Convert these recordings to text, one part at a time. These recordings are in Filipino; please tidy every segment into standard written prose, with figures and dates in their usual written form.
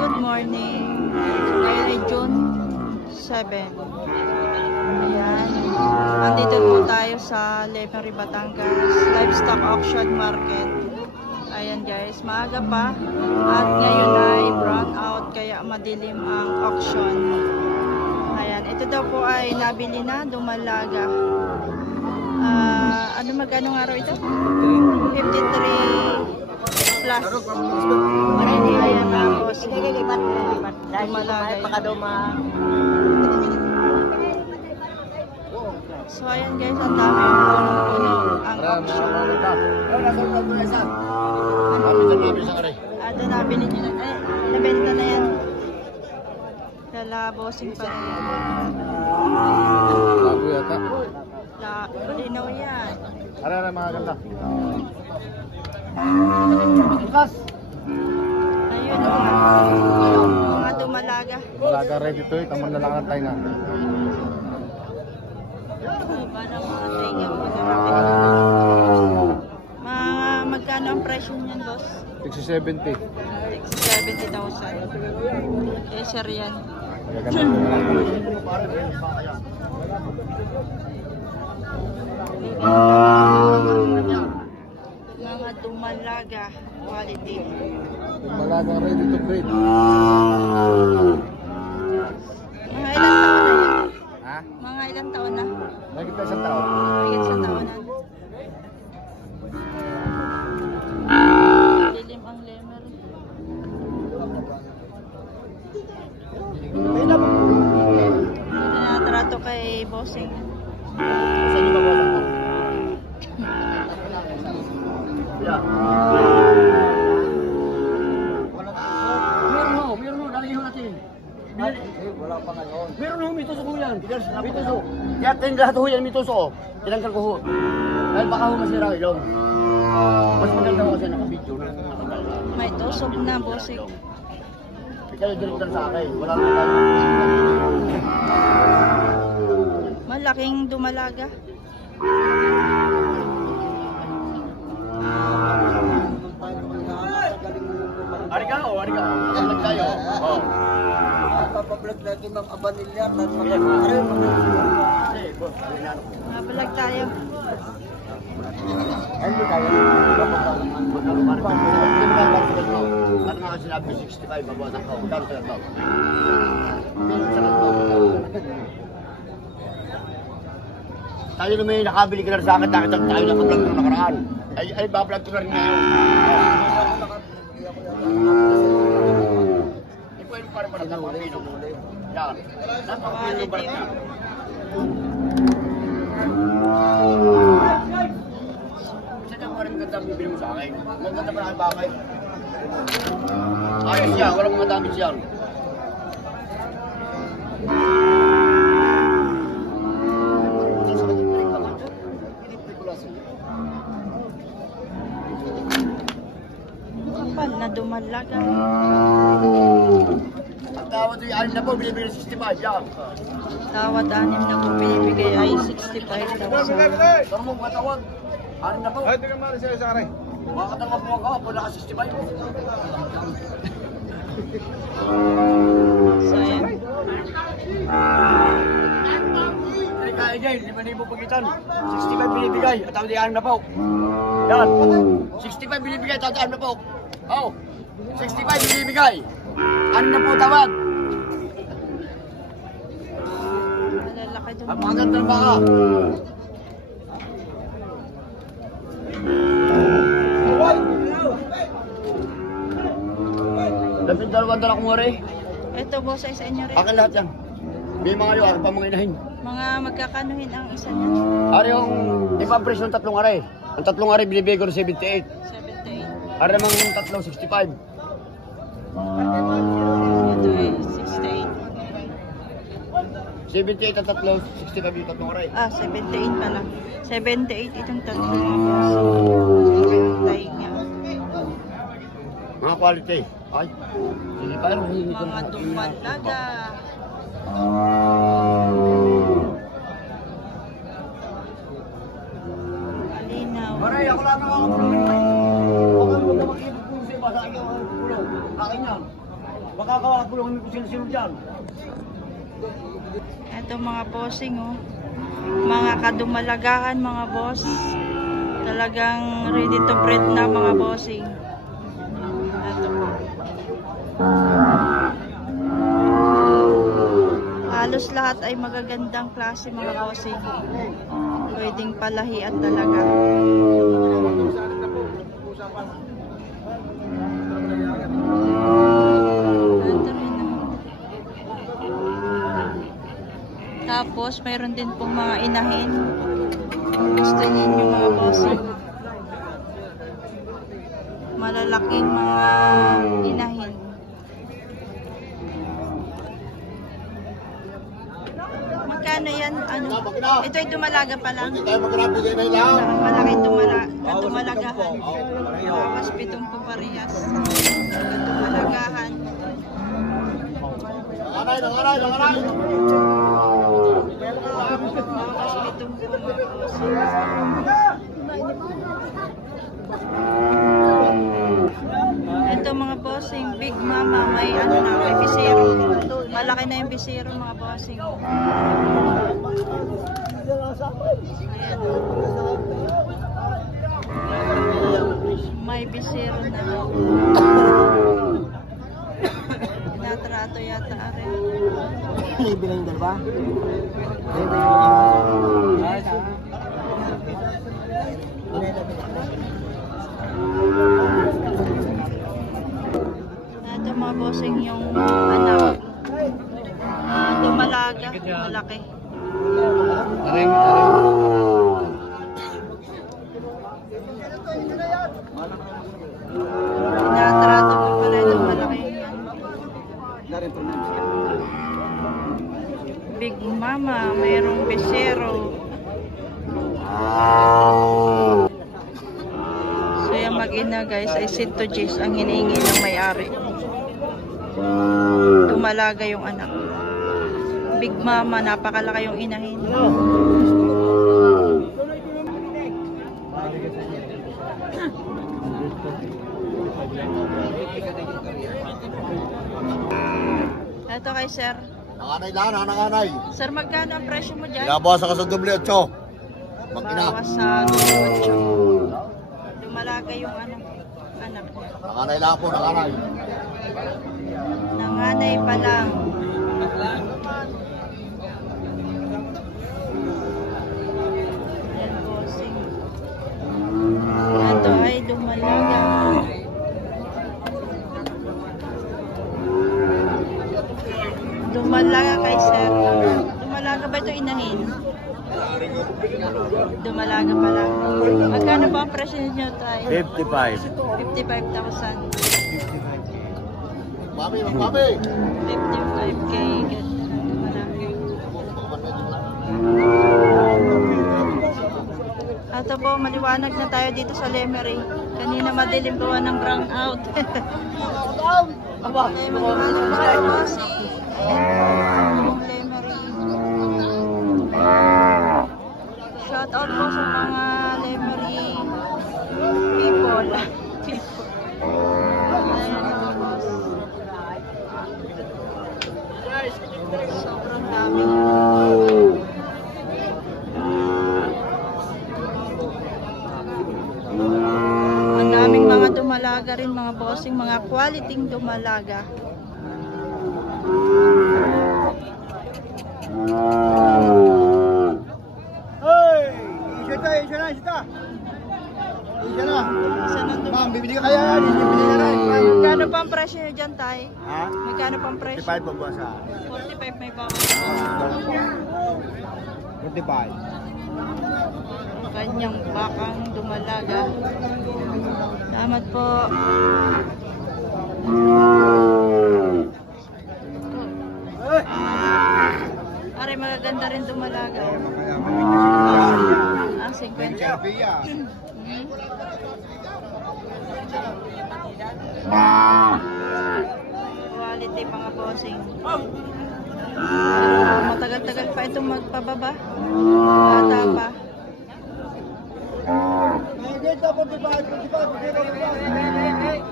Good morning. Ngayon ay June 7. Ayan. Nandito po tayo sa Lemery, Batangas Livestock Auction Market. Ayan guys, maaga pa. At ngayon ay brown out kaya madilim ang auction. Ayan, ito daw po ay nabili na, dumalaga. Magkano araw ito? 53 plus. Ayan na po. Dumalaga. So ayan guys, ang dami ang auction. Ito nabili nyo na. Nabenta na yan. Kala bossing pa rin. Bago yata. Linaw yan. Ara mga ganda. Ayun mga dumalaga. Malaga ready to it. Taman na lang ang tainga. Parang mga tainga. Magkano ang presyo niyan, boss? 670. 70,000. Eh, sir yan. Mga dumalaga quality. Dumalaga ready to breed. Mga ilang taon na yan? Ha? Mga ilang taon na? Lagi tayo isang tao. Higit sa taon na. Dilim ang Lemery. Tinatrato kay bossing. Saan yung babalang ko? Meron mo, naliho natin. Wala pa ngayon. Meron ho, may tusok ho yan. May tusok. Kaya tayo lahat ho yan, may tusok. Tinanggal ko ho. Dahil baka ho masira ilong. Mas maganda ho kasi nakabidyo na. May tusok na, bossing. Ikaw yung direktor sa akin. Wala na tayo. Malaking dumalaga. Ariga o, ariga. Naglag tayo. Oo. Papablog natin ng abanilya at Nabalag tayo. Hindi tayo. Ano nga sinabi 65, mabuhat ako. Dami ka lang daw. Tayo naman yung nakabili ka na sa akin, nakita tayo nakablog ng nakaraan. Ay, bablog ko na rin ngayon. Hindi pwede pa rin pala napakapino. Yan. Napakapino ba rin yan? Saan ang parang ganda ang bibili mo sa akin? Maganda pa na ang bakay. Ayos yan, walang mga damage yan. Kapal na dumalaga. Ang tawad yung 6 na po, binibili 65 yan. Tawad 6 na po binibigay ay 65,000. Pero mo mga tawad, 6 na po. Ay, tingnan mo rin sa'yo sa akin. Mga katawag po ako, po naka 65 po. So ayan. Ay kaya dyan, 5,000 pagitan. 65 binibigay, at tawad yung 6 na po. Yan, 65 binibigay, tawad 6 na po. Oh, 65 binibigay. 6 na po tawad. Malalaki Ang dumalaga. mga ganda ng baka. Dapat 200 akong wari. Ito boss ay sa inyo rin. Akin lahat yan. May mga yung akin pa mga inahin. Mga magkakanuhin ang isa niya. Ari yung ipapresyo ng 3 aray. Ang 3 aray binibigay ko ng 78. 78. Ari namang 3, 65. Ito ay 68. 78 ang 3, 65 yung 3 aray. 78 pala. 78 itong tatlo mga boss. Tayo nga. Mga quality. Ay, hindi pa rin. Mga dumalaga. Alinaw. Maray, ako lang ako. Ako lang mag-ibig kung sa iba sa akin. Akin yan. Baka kawapulong kung sino-sino dyan. Ito mga bossing, oh. Mga kadumalagahan, mga boss. Talagang ready to breed na, mga bossing. Ito po. Halos lahat ay magagandang klase, mga bossing. Pwedeng palahian talaga. Ito rin, oh. Tapos, mayroon din pong mga inahin. Gusto ninyo, mga bossing. Malalaking mga inahin. Magkano yan? Ano? Ito ay dumalaga pa lang. Malaki dumalagahan. Mas 7 parehas. Dumalagahan. Mas 7 mga bossing. Ito mga bossing, Big Mama, may ano na, may bisero. Malaki na yung bisero, mga bossing. Ayan. May bisero na. Tinatrato yata rin. Libre yung dalawa? Ito mga bossing yung anak. Dumalaga, malaki. Tinatrato ko pala ito, malaki yan. Big Mama, mayroong besero. So yung mag-ina guys ay sintoges ang hinihingi ng may-ari. Dumalaga yung anak. Big Mama, napakalaki yung inahin. Ito kay sir. Nakanay lang, nakanay. Sir, magkano ang presyo mo dyan? Inabawasan ka sa doble 8. Mag-ina. Bawas sa 8. Dumalaga yung anak niya. Nakanay lang po, nakanay. Nanganay pa lang. Ayan, bossing. Ito ay dumalaga. Dumalaga kay sir. Dumalaga ba ito inahin? Dumalaga pa lang. Magkano ba ang presyo niyo tayo? 55. 55,000. Mami, mami. 55K. Malaki. Ito po, maliwanag na tayo dito sa Lemery. Kanina madilim gawa ng brown out. Maliwanag na tayo kasi. Yung Lemery. Shout out po sa mga Lemery people. Sobrang dami. Ang daming mga dumalaga rin, mga bossing, mga quality dumalaga. Hey! Isa na. Isa nang Ma'am, dumalaga. bibili ka kaya yan. Bibili ka na. Magkano pa ang presyo nyo dyan, tay? Ha? Magkano pa ang presyo? 55 po ba sa? 45 may bawas. 55. Kanyang bakang dumalaga. Salamat po. Aray, magaganda rin dumalaga. Ah, 50. Quality mga bossing. Matagal-tagal pa itong magpababa. Bata pa.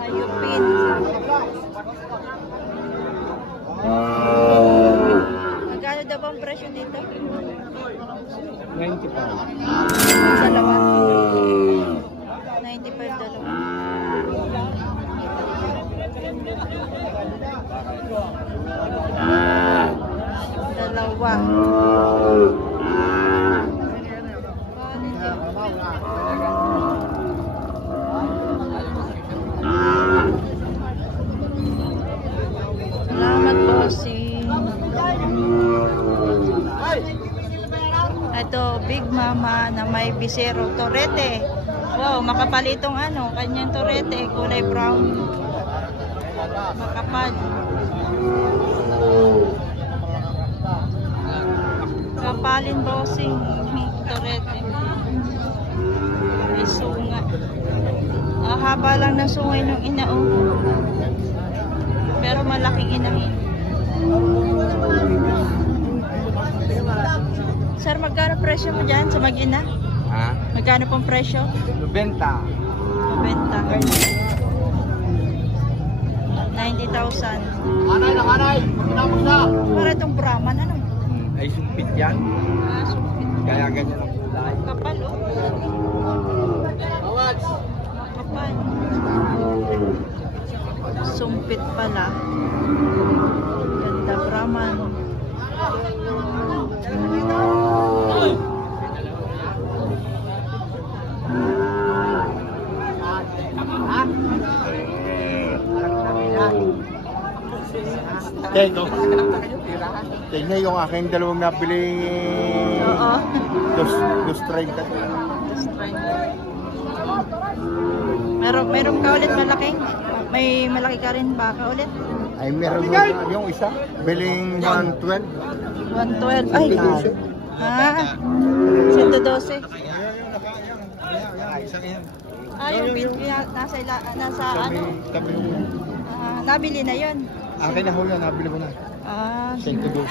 Ayupin. Dalawa. Salamat, bossing. Ito, Big Mama na may bisero torete. Wow, makapal itong ano, kanyang torete, kulay brown. Makapal. Kapalin bossing torete. May sunga. Haba lang ng sungay ng ina, oh. Pero malaking inahin. Sir, magkano presyo mo dyan sa mag-ina? Ha? Magkano pong presyo? 90. 90,000. Anay na anay, pagkinamos na. Para itong Brahman, ano? Ay, sumpit yan. Ah, sumpit. Kaya ganyan ang kulay. Kapal, oh. Awads. Kapal. Sumpit pala. Ganda Brahman. Ito. Tignan yung aking dalawang nabili. Oo. Dos 30. Meron ka ulit malaking? May malaki ka rin baka ulit? Ay, meron yung isa. Biling 112. 112. Ay, ah, 112. Yung bid nasa ano? Nabili na yun. Akin na ho yan, nabili ko na. 112.